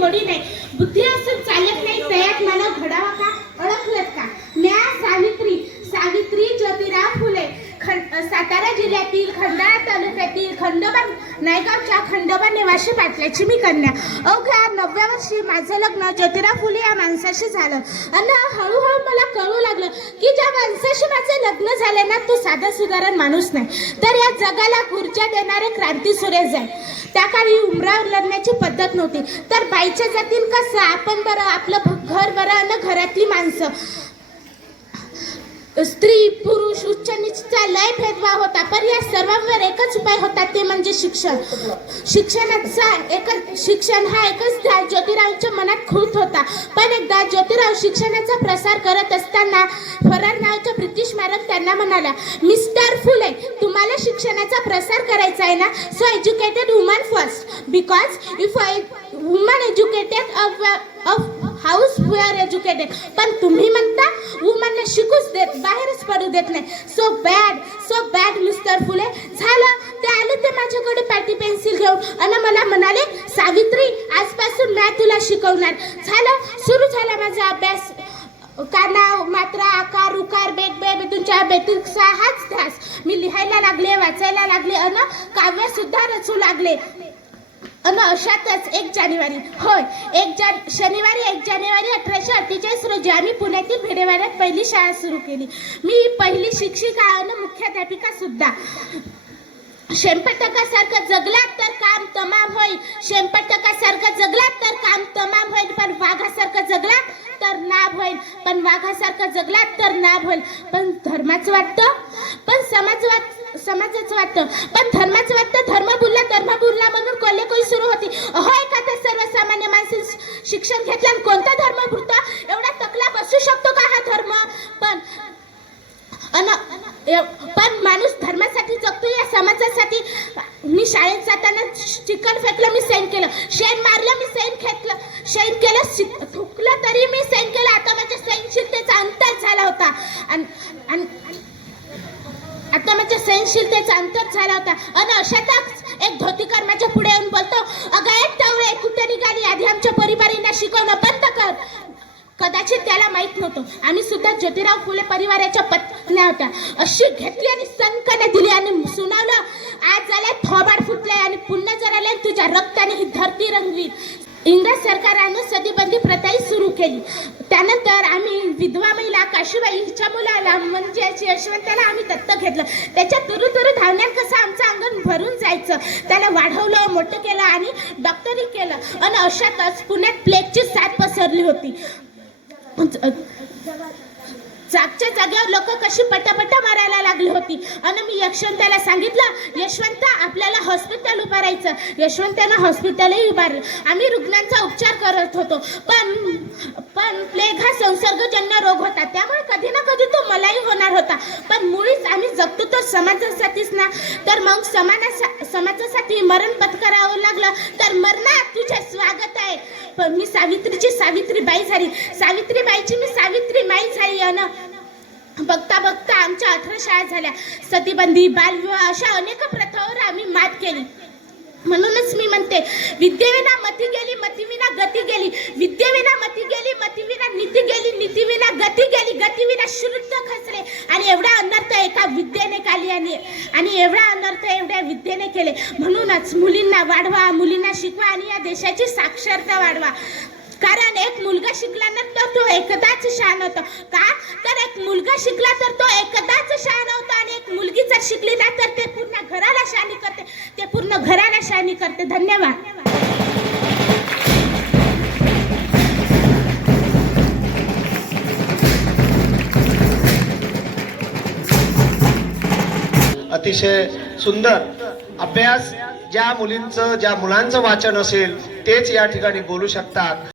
थोडी नाही. बुद्धी असून चालत नाही तयात मानव घडावा का ओळखलत का म्या सावित्री सावित्री ज्योतिराव फुले खंड सातारा जिल्ह्यातील खंडाळा तालुक्यातील खंडोबा नायगावच्या खंडोबा निवासी पाटल्याची मी कन्या. अवघ्या नवव्या वर्षी माझं लग्न ज्योतिराव फुले या माणसाशी झालं. आणि हळूहळू मला कळू लागलं की ज्या माणसाशी माझं लग्न झालं ना तो साधा सुधारण माणूस नाही. तर या जगाला ऊर्जा देणारे क्रांती सुरेश आहे. त्या काळी उमरावर लढण्याची पद्धत नव्हती. तर बाईच्या जातील कसं आपण बरं आपलं घर बरं आणि घरातली माणसं. स्त्री पुरुष उच्च नीचचा लय भेदभाव होता पण या सर्वांवर एकच उपाय होता ते म्हणजे शिक्षण. शिक्षणाचा एकच शिक्षण हा एकच ध्यान ज्योतिरावच्या मनात खूत होता. पण एकदा ज्योतिराव शिक्षणाचा प्रसार करत असताना फरार नावाच्या ब्रिटिश मारक त्यांना म्हणाला मिस्टर फुले तुम्हाला शिक्षणाचा प्रसार करायचा आहे ना? So educated woman first because if woman educated of house we are educated पण तुम्ही म्हणता वुमनने शिकूच देत बाहेरच पडू देत नाही. So bad so bad mister Phule. झालं ते आले ते माझ्याकडे पॅटी पेन्सिल घेऊन. आणि मला म्हणाले सावित्री आजपासून मॅथ तुला शिकवणार. झालं सुरू झाला माझा अभ्यास. काना मात्रा आकार उकार बेग बे तुमच्या बेतिकसा हाच ध्यास. मी लिहायला लागले वाचायला लागले अन काव्य सुद्धा रचू लागले. अन अशातच एक जानेवारी. होय एक जान शनिवारी एक जानेवारी अठराशे अठ्ठेचाळीस रोजी आम्ही पुण्यातील भिडेवाड्यात पहिली शाळा सुरू केली. मी पहिली शिक्षिका आणि मुख्याध्यापिका सुद्धा. शेंपटकासारखं जगलात तर काम तमाम होईल. शेंपटकासारखं जगलात तर काम तमाम होईल पण वाघासारखं जगलात तर नाभ होईल. पण वाघासारखं जगलात तर ना होईल पण धर्माचं वाटतं? पण समाज वाट समाजाचं वाटतं? पण धर्माचं वाटतं? धर्म बुरला धर्म बुरला म्हणून कोल्हेकोई सुरू होती. अहो एखादा सर्वसामान्य माणसे शिक्षण घेतलं आणि कोणता धर्म बुरता एवढा तकला बसू शकतो का हा धर्म? पण अन एव- पण माणूस धर्मासाठी जगतो या समाजासाठी. मी शाळेत जाताना चिकन फेकलं मी सैन केलं. शेण मारलं मी सैन घेतलं सैन केलं शिक- थुकलं तरी मी सैन केलं आता माझ्या सहनशीलतेचा अंतर झाला होता आणि आणि आता माझ्या सहनशीलतेचा अंतर झाला होता. आणि अशातच एक धोती कर्माच्या पुढे येऊन बोलतो अगं हो, एक टवळे कुठे निघाली? आधी आमच्या परिवारांना शिकवणं बंद कर. कदाचित त्याला माहीत नव्हतं. आणि सुद्धा ज्योतिराव फुले परिवाराच्या पत्न्या होत्या. अशी घेतली आणि संकने दिली आणि सुनावलं. आज झाल्या थोबाड फुटले आणि पुन्हा जर आले तुझ्या रक्ताने ही धरती रंगली. इंग्रज सरकारानं सदीबंदी प्रथाही सुरू केली. त्यानंतर आम्ही विधवा महिला काशीबाई हिच्या मुलाला म्हणजे यशवंताला आम्ही दत्तक घेतलं. त्याच्या तुरु तुरु धावण्यात कसं आमचं अंगण भरून जायचं त्याला वाढवलं मोठं केलं आणि डॉक्टरी केलं. आणि अशातच पुण्यात प्लेगची साथ पसरली होती. जागच्या जागेवर लोक कशी पटापटा मारायला लागली होती. आणि मी यशवंताला सांगितलं यशवंत आपल्याला हॉस्पिटल उभारायचं. यशवंतानं हॉस्पिटलही उभारलं. आम्ही रुग्णांचा उपचार करत होतो. पण पण प्लेग हा संसर्गजन्य रोग होता. त्यामुळे कधी ना कधी तो मलाही होणार होता. पण मुळीच आम्ही जगतो तो समाजासाठीच ना. तर मग समाजा समाजासाठी मरण पत्करावं लागलं. तर मरणात तुझे स्वागत आहे. पण मी सावित्रीची सावित्रीबाई झाली. सावित्रीबाईची मी सावित्री माई झाली अन बघता बघता आमच्या अठरा शाळा झाल्या. सतीबंदी बालविवाह अशा अनेक प्रथावर आम्ही मात केली. म्हणूनच मी म्हणते विद्येविना मती गेली मतीविना गती गेली. विद्येविना मती गेली मतीविना नीती गेली नीतीविना गती गेली गतीविना शुद्ध खचले आणि एवढा अनर्थ एका विद्येने काली आणि आणि एवढा अनर्थ एवढ्या विद्येने केले. म्हणूनच मुलींना वाढवा मुलींना शिकवा आणि या देशाची साक्षरता वाढवा. कारण एक मुलगा शिकला ना तर तो एकदाच शान होतो. का? तर एक मुलगा शिकला तर तो एकदाच शान होतो. आणि एक मुलगी जर शिकली ना तर ते पूर्ण घराला शानी करते. ते पूर्ण घराला शानी करते. धन्यवाद. अतिशय सुंदर अभ्यास ज्या मुलींचं ज्या मुलांचं वाचन असेल तेच या ठिकाणी बोलू शकतात.